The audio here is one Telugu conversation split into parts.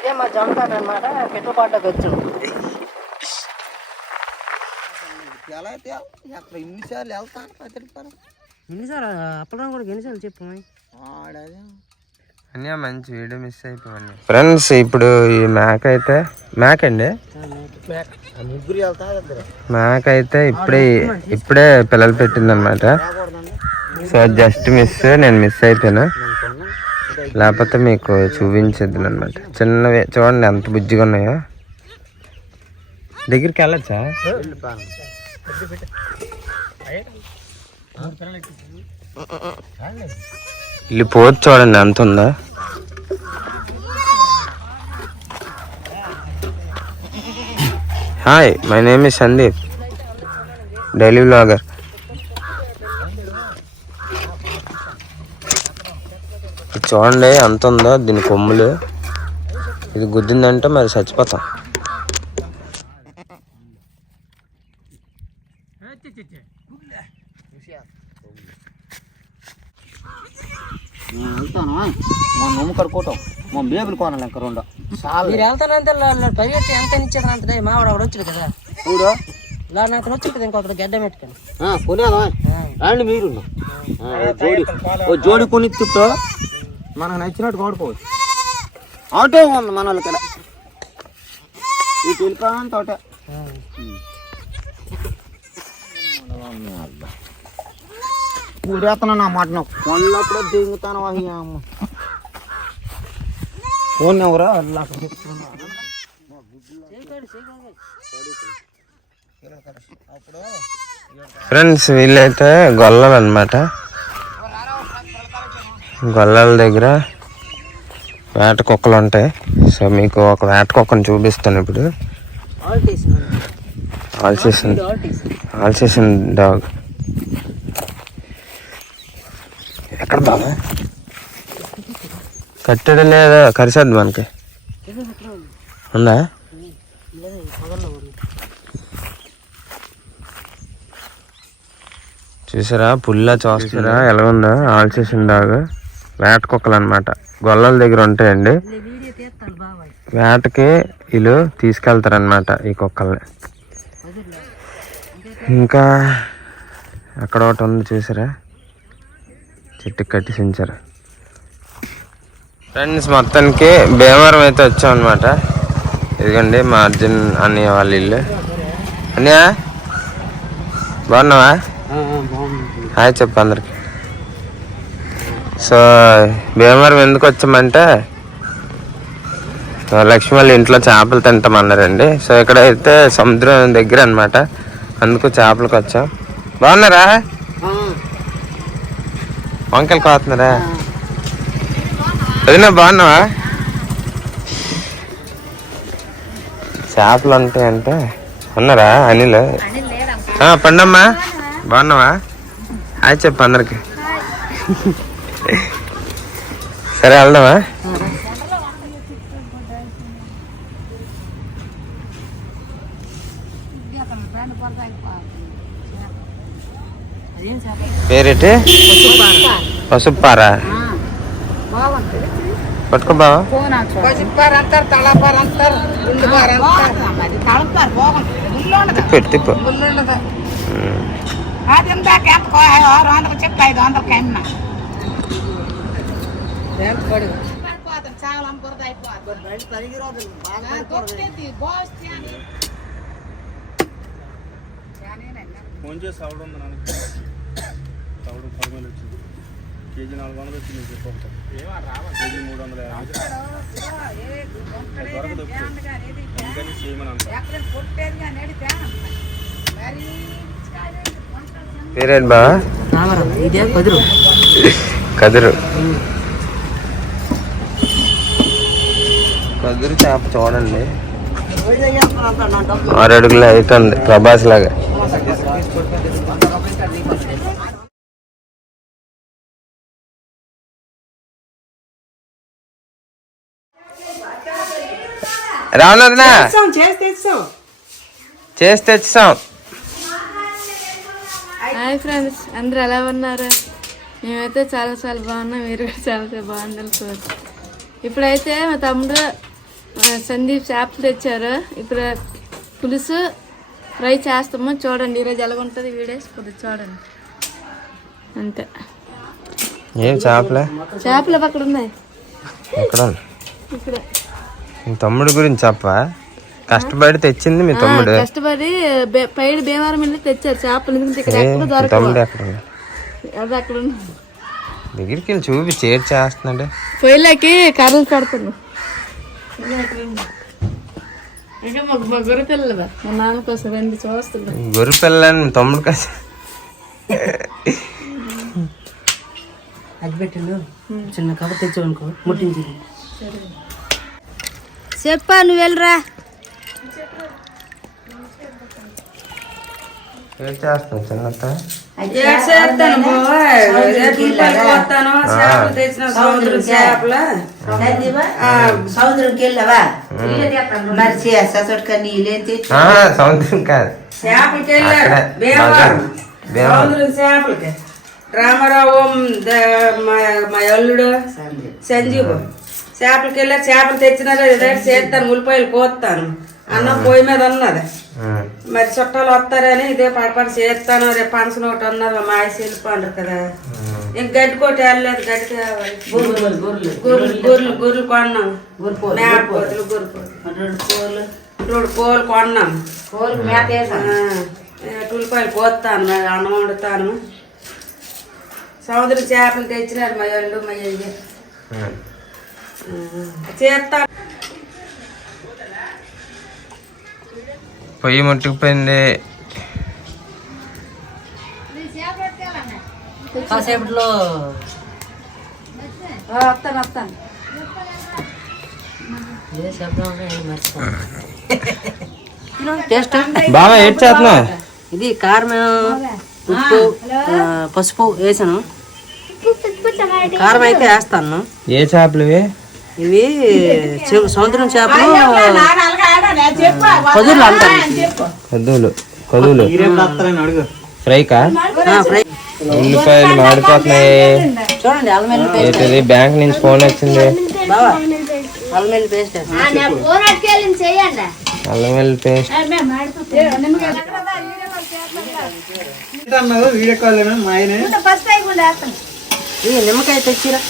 ఇదే మా జొంటాడు అనమాట. పెట్టుబడ్డకు వచ్చు ఎలా అయితే అక్కడ ఇన్నిసార్లు వెళ్తాను ఎన్నిసార్లు అప్పుడు కూడా ఎన్నిసార్లు చెప్పు అన్నీ మంచి వీడియో మిస్ అయిపోయింది ఫ్రెండ్స్. ఇప్పుడు ఈ మేక అయితే మేక అయితే ఇప్పుడే పిల్లలు పెట్టింది అనమాట. సో జస్ట్ నేను మిస్ అయిపోయాను, లేకపోతే మీకు చూపించేద్దు అనమాట. చిన్నవి చూడండి ఎంత బుజ్జిగా ఉన్నాయో. దగ్గరికి వెళ్ళచ్చా? ఇల్లు పోతు చూడండి ఎంత ఉందా. Hi, my name is Sandeep, daily vlogger. చూడండి ఎంత ఉందో దీని కొమ్ములు. ఇది గుద్దిందంటే మరి చచ్చిపోతాం. వెళ్తాను మా నొమ్ము కడుకోవటం మా బేబులు కొనాలి ఇంకా రెండు మీరు వెళ్తానంటే పరిగెట్టి ఎంత ఇచ్చేది అంత మావాడు ఒకడు వచ్చాడు కదా చూడు నాకు వచ్చింది కదా ఇంకొకటి గడ్డ పెట్టుకొని కొనేదా రండి మీరు జోడి కొని తిప్పు మనకు నచ్చినట్టు కొనుక్కోవచ్చు. ఆటో ఉంది మన వాళ్ళకి ఇటు వెళ్ళిపోయాను తోట. ఊరేస్తాను నా మాట కొన్నప్పుడే దిగుతాను. అమ్మ ఫోన్ ఎవరా ఫ్రెండ్స్ వీళ్ళైతే గొల్లలు అనమాట. గొల్లల దగ్గర వేట కుక్కలు ఉంటాయి. సో మీకు ఒక వేట కుక్కను చూపిస్తాను ఇప్పుడు. ఆల్సేషన్ డాగ్ ఎక్కడ బాగా కట్టడం లేదా? కరిసేద్దు మనకి ఉందా? చూసారా పుల్లా చూస్తారా ఎలా ఉందో? ఆల్సేషన్ డాగ్ వేట కుక్కలు అనమాట. గొల్లల దగ్గర ఉంటాయండి. వేటకి వీళ్ళు తీసుకెళ్తారనమాట ఈ కుక్కల్ని. ఇంకా అక్కడ ఒకటి ఉంది చూసారా, చెట్టుకి కట్టిసించారు. ఫ్రెండ్స్ మొత్తానికి భీమవరం అయితే వచ్చాం అనమాట. ఇదిగండి మా అర్జున్ అన్నయ్య వాళ్ళ ఇల్లు. అన్నయ్య బాగున్నావా? హాయ్ చెప్పు అందరికి. సో భీమవరం ఎందుకు వచ్చామంటే లక్ష్మి వాళ్ళ ఇంట్లో చేపలు తింటామన్నారండి. సో ఇక్కడైతే సముద్రం దగ్గర అనమాట, అందుకు చేపలకు వచ్చాం. బాగున్నారా? వంకాయలు కోతున్నారా? వదినా బాగున్నావా? చేపలు ఉంటాయంటే ఉన్నారా? అనిల్ పండమ్మా బాగున్నావా? హాయ్ చెప్పు అందరికి. సరే వెళ్దామా? పేరేటి? పసుపారా? పట్టుకో బావా. తిప్పు తిప్పు. కేజీ 400 వచ్చింది కేజీ 350 అందుకని చేయమని అంటారు. పేరేంటి బా? ఇదే కదురు. కదురు కదురు చేప చూడండి, 6 అడుగులు అవుతుంది, ప్రభాస్ లాగా. రావణా చేసి తెచ్చాం. హాయ్ ఫ్రెండ్స్, అందరూ ఎలా ఉన్నారు? మేమైతే చాలా చాలా బాగున్నాం, మీరు కూడా చాలా చాలా బాగుండాలి కోరు. ఇప్పుడైతే మా తమ్ముడు సందీప్ చేపలు తెచ్చారు. ఇప్పుడు పులుసు ఫ్రై చేస్తాము, చూడండి ఈరోజు ఎలా ఉంటుంది వీడియోస్ కొద్దిగా చూడండి అంతే. ఏం చేపలే? చేపలు అక్కడ ఉన్నాయి. ఎక్కడ? ఇక్కడ. మీ తమ్ముడు గురించి చెప్ప, కష్టపడి తెచ్చింది మీ తమ్ముడు. కష్టపడి పైన భీమవరం వెళ్ళి తెచ్చారు చేపలు. తమ్ముడు ఎక్కడ? అది అక్కడ దగ్గరికి వెళ్ళి చూపి చేర్ చేస్తున్నాడు. పొయ్యిలోకి కర్రలు పెడుతున్నాను. ఇంకా మా గొర్రె పిల్లలు మా నాన్న కోసం రండి చూస్తున్నాం. గొర్రె పిల్లని తమ్ముడు కోసం అది పెట్టిండు. చిన్న కబర్ తెచ్చావనుకో ముట్టించి చెప్పా, నువ్వు వెళ్ళరా. ఏం చేస్తున్నావు చిన్నత్త? సముద్రంకి వెళ్ళవా? మరి సొట్టుక నీళ్ళేం తెచ్చి సముద్రం కాదు, చేపలకి వెళ్ళారు చేపలకి. రామారావు మా అల్లుడు సంజీవ్ చేపలకి వెళ్ళారు. చేపలు తెచ్చినారు, చేస్తాను, ఉల్లిపాయలు కోస్తాను, అన్నం పొయ్యి మీద ఉన్నది. మరి చుట్టాలు వస్తారని ఇదే పడపడి చేస్తాను. రేపు ఫంక్షన్ ఒకటి ఉన్నది, మా ఆయన వెళ్ళిపోండ్రు కదా. ఇంక గడ్డి కొట్టి వెళ్ళలేదు, గడ్డి తేవాలి. గొర్రెలు కొన్నాం, మేకపోతులు రెండు కోళ్ళు కొన్నాం. ఉల్లిపాయలు కోస్తాను, అన్నం వండుతాను. సముద్రం చేపలు తెచ్చినారు మా వాళ్ళు మా అయ్య చేస్తాను. పొయ్యి ముట్టుకుపోయింది. కాసేపట్లో వస్తాను. టేస్ట్ బాగా ఏడ్ చేస్తున్నా. ఇది కారం, ఉప్పు, పసుపు వేసాను. కారం అయితే వేస్తాను. ఏ చేపలు ఇవి? ఇవి సముద్రం చేపలు, కదుర్లు అంటారు. కదులు ఫ్రైకా? ఫ్రై. ఉల్లిపాయలు మాడిపోతున్నాయి. చూడండి అల్లం వెల్లుల్లి పేస్ట్. ఏంటిది బ్యాంక్ నుంచి ఫోన్ వచ్చింది. బావా అల్లం వెల్లుల్లి పేస్ట్. అల్లం వెల్లుల్లి పేస్ట్. నిమ్మకాయ తెచ్చిరా.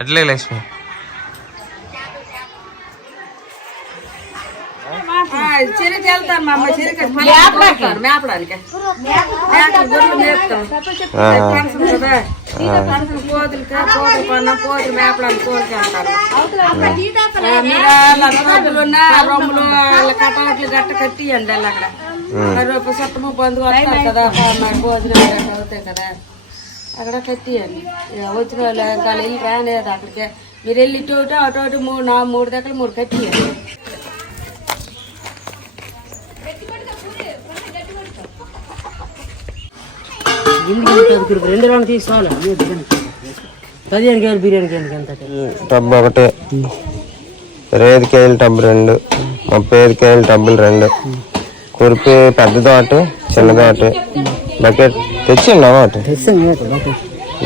అట్లే లక్ష్మి. చెరికి వెళ్తాను మా అమ్మ, చెరికి మేపడానికి గొర్రెలు మేపుతాం. కోతులు పన్న కోతులు మేపడానికి కోరిక అంటారు. కోతులు ఉన్న రొమ్ములు కట్టలు గట్ట కట్టియండి వాళ్ళు అక్కడ. మరి సొట్టము బంధువు వస్తారు కదా, భోజనం గట్ట అవుతాయి కదా, అక్కడ కట్టియండి. వచ్చిన వాళ్ళు ఇంకా వెళ్ళి రానేది అక్కడికి. మీరు వెళ్ళి ఇటు అటు 3 దగ్గర 3 కట్టియండి. రెండు రౌండ్ తీసుకోవాలి. 15 కేజీలు బిర్యానీకి ఎంత? టబ్ ఒకటి, 25 కేజీలు టబ్ 2, 35 కేజీలు టబ్బులు 2, కురిపి పెద్దది ఒకటి, చిన్నది ఒకటి, బకెట్ తెచ్చిండా ఒకటి,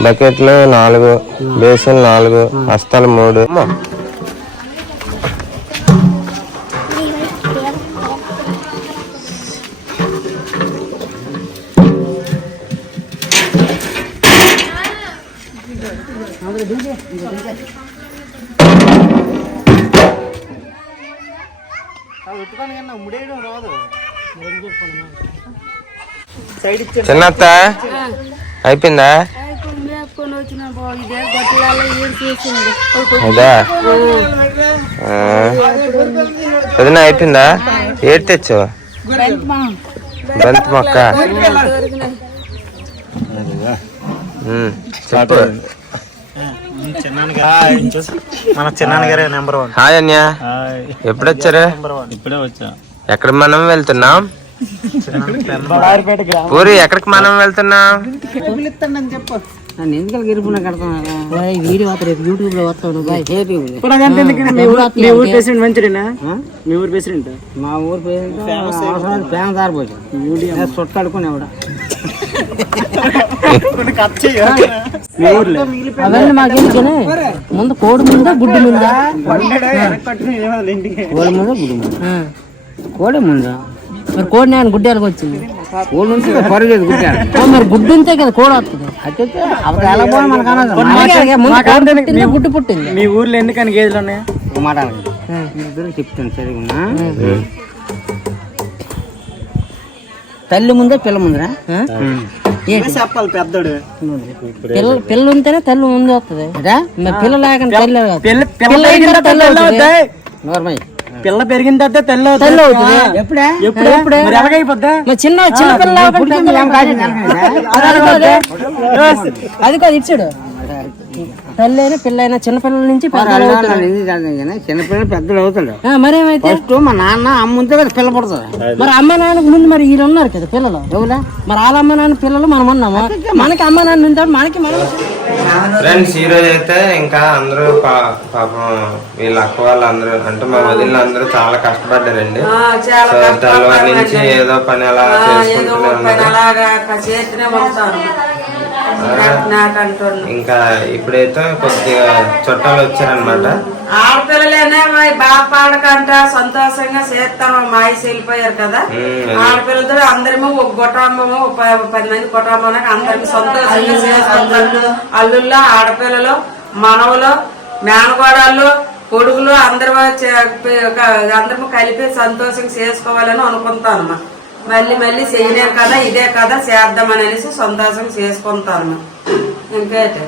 బకెట్లు 4, బేసిన్ 4, హస్తాలు 3. చిన్నత్త అయిపోయిందా? అదా వదిన అయిపోయిందా? ఏడు తెచ్చావు? బంతి మొక్క. చెప్పు. మన చిన్నాన్నగారే నెంబర్ 1. హాయ్ అన్య, ఎప్పుడు వచ్చారు? ఇప్పుడే వచ్చా. ఎక్కడ మనం వెళ్తున్నాం? పూరి ఎక్కడికి మనం వెళ్తున్నాం? వీడియో యూట్యూబ్ లో వస్తాను. మీ ఊరు ప్రెసిడెంట్ మంచిదేనా? మీ ఊరు ప్రెసిడెంట్? మా ఊరు ప్రేమ దారిపోయి చుట్టాడుకునేవాడు అవన్నీ మాకేందుకనే ముందు కోడి ముందా గుడ్డు ముందా? కోడి ముందా గుడ్డు ముందా? కోడి ముందా? మరి కోడి నేను గుడ్డేలకు వచ్చింది. కోడి నుంచి పర్లేదు గుడ్డ. మరి గుడ్డు ఉంటే కదా కోడి వస్తుంది. అయితే అప్పుడు ఎలా పోయి మనకు గుడ్డు పుట్టింది. మీ ఊర్లో ఎందుకని గేదెలు ఉన్నాయి? మాట చెప్తాను చదివినా. తల్లి ముందా పిల్ల ముందరా? చెప్పాలి పెద్దోడు. పిల్ల ఉంటేనే తల్లి ముందు వస్తుంది. పిల్ల లేకుండా పిల్ల పెరిగిన తర్వాత తెల్ల అవుతుంది. ఎలాగైపోద్దా? చిన్న చిన్న పిల్ల అది కాదు ఇచ్చాడు. తల్లి అయినా పిల్ల అయినా చిన్నపిల్లల నుంచి చిన్నపిల్లలు పెద్దలు అవుతాడు. మరేమైతే మా నాన్న అమ్మ ఉంటే కదా పిల్ల పడుతుంది. మరి అమ్మ నాన్నకు ముందు మరి వీళ్ళు ఉన్నారు కదా పిల్లలు. ఎవరా మరి వాళ్ళ అమ్మ నాన్న పిల్లలు మనం ఉన్నాము. మనకి అమ్మ నాన్న ఉంటాడు. మనకి మనం ఫ్రెండ్స్ ఈ రోజు అయితే ఇంకా అందరూ పాపం వీళ్ళ అక్క వాళ్ళు అందరూ అంటే మా వదిలిన అందరూ చాలా కష్టపడ్డారండి. సో తెల్లవారి నుంచి ఏదో పని అలా చేసుకుంటూనే ఉన్నారు. ఇంకా ఇప్పుడైతే కొద్దిగా చుట్టాలు వచ్చారనమాట. ఆడపిల్లలేనే బాగా పాడకంట సంతోషంగా చేస్తాము. మాయిసి వెళ్ళిపోయారు కదా ఆడపిల్లతో అందరము ఒక కుటుంబము 10 మంది కుటుంబం అందరికి సంతోషంగా చేసుకుంటారు. అల్లుల్లో ఆడపిల్లలు మనవలు మేనగోడళ్ళు కొడుకులు అందరూ అందరము కలిపి సంతోషంగా చేసుకోవాలని అనుకుంటాను. మళ్ళీ మళ్ళీ చేయలేరు కదా ఇదే కదా చేద్దామని అనేసి సంతోషంగా చేసుకుంటాను. ఇంకేంటి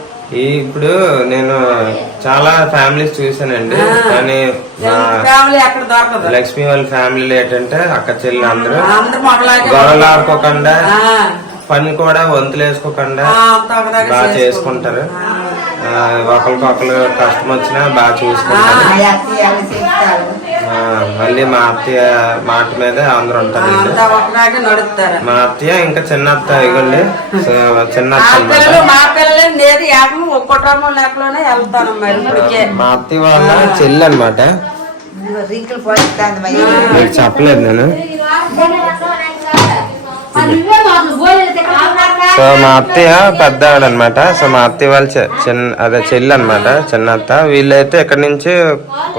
ఇప్పుడు నేను చాలా ఫ్యామిలీస్ చూసానండి. కానీ ఫ్యామిలీ ఎక్కడ దొరకదు. లక్ష్మి వాళ్ళ ఫ్యామిలీలో ఏంటంటే అక్క చెల్లి అందరూ గొడవలు ఆడుకోకుండా పని కూడా వంతులు వేసుకోకుండా బాగా చేసుకుంటారు. ఒకరికొకరు కష్టం వచ్చినా బాగా చూసుకుంటారు. మళ్ళీ మా అత్తయ్య మాట మీద అందరూ ఉంటారండి. మా అత్తయ్య ఇంకా చిన్న అత్త ఇవ్వండి చిన్న అత్త మా పిల్లలు ఒక కుటుంబం లేకలోనే వెళ్తాను. మా అత్తయ్య వాళ్ళ చెల్లి అనమాట. మీకు చెప్పలేదు నేను. సో మా అత్తయ్య పెద్ద ఆవిడనమాట. సో మా అత్తయ్య వాళ్ళు చెల్లి అనమాట చిన్న అత్త. వీళ్ళైతే ఇక్కడ నుంచి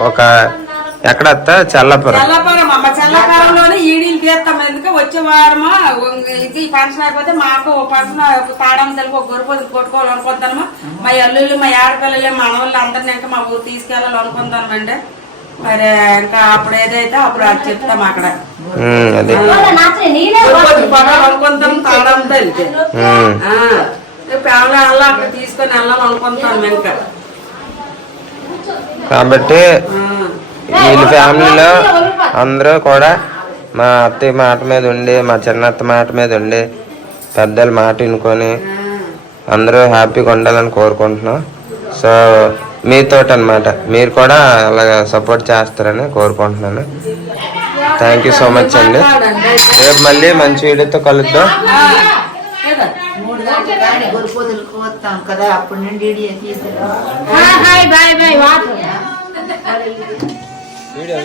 ఒక ఎక్కడత్తా చెల్లపురం చెల్లపురంలోనే ఈడీలు తీస్తాం. ఎందుకు వచ్చే వారమా ఇది ఫంక్షన్ అయిపోతే మాకు ఫంక్షన్ పాడడం తెలుగు ఒక గొర్రె కొట్టుకోవాలనుకుంటాను. మా అల్లుళ్ళు మా ఆడపిల్లలు మనవాళ్ళు అందరినీ ఇంకా మా ఊరు తీసుకెళ్ళాలనుకుంటామండి. మరి ఇంకా అప్పుడు ఏదైతే అప్పుడు అది చెప్తాం. అక్కడ అనుకుంటాం తాడంతో వెళ్తే ఫ్యామిలీ అలా అక్కడ తీసుకొని వెళ్ళాం అనుకుంటాం. ఇంకా కాబట్టి వీళ్ళ ఫ్యామిలీలో అందరూ కూడా మా అత్తయ్య మాట మీద ఉండి మా చిన్నత్త మాట మీద ఉండి పెద్దల మాట వినుకొని అందరూ హ్యాపీగా ఉండాలని కోరుకుంటున్నాం. సో మీతో అనమాట మీరు కూడా అలాగా సపోర్ట్ చేస్తారని కోరుకుంటున్నాను. థ్యాంక్ యూ సో మచ్ అండి. రేపు మళ్ళీ మంచి వీడియోతో కలుద్దాం. వీడియో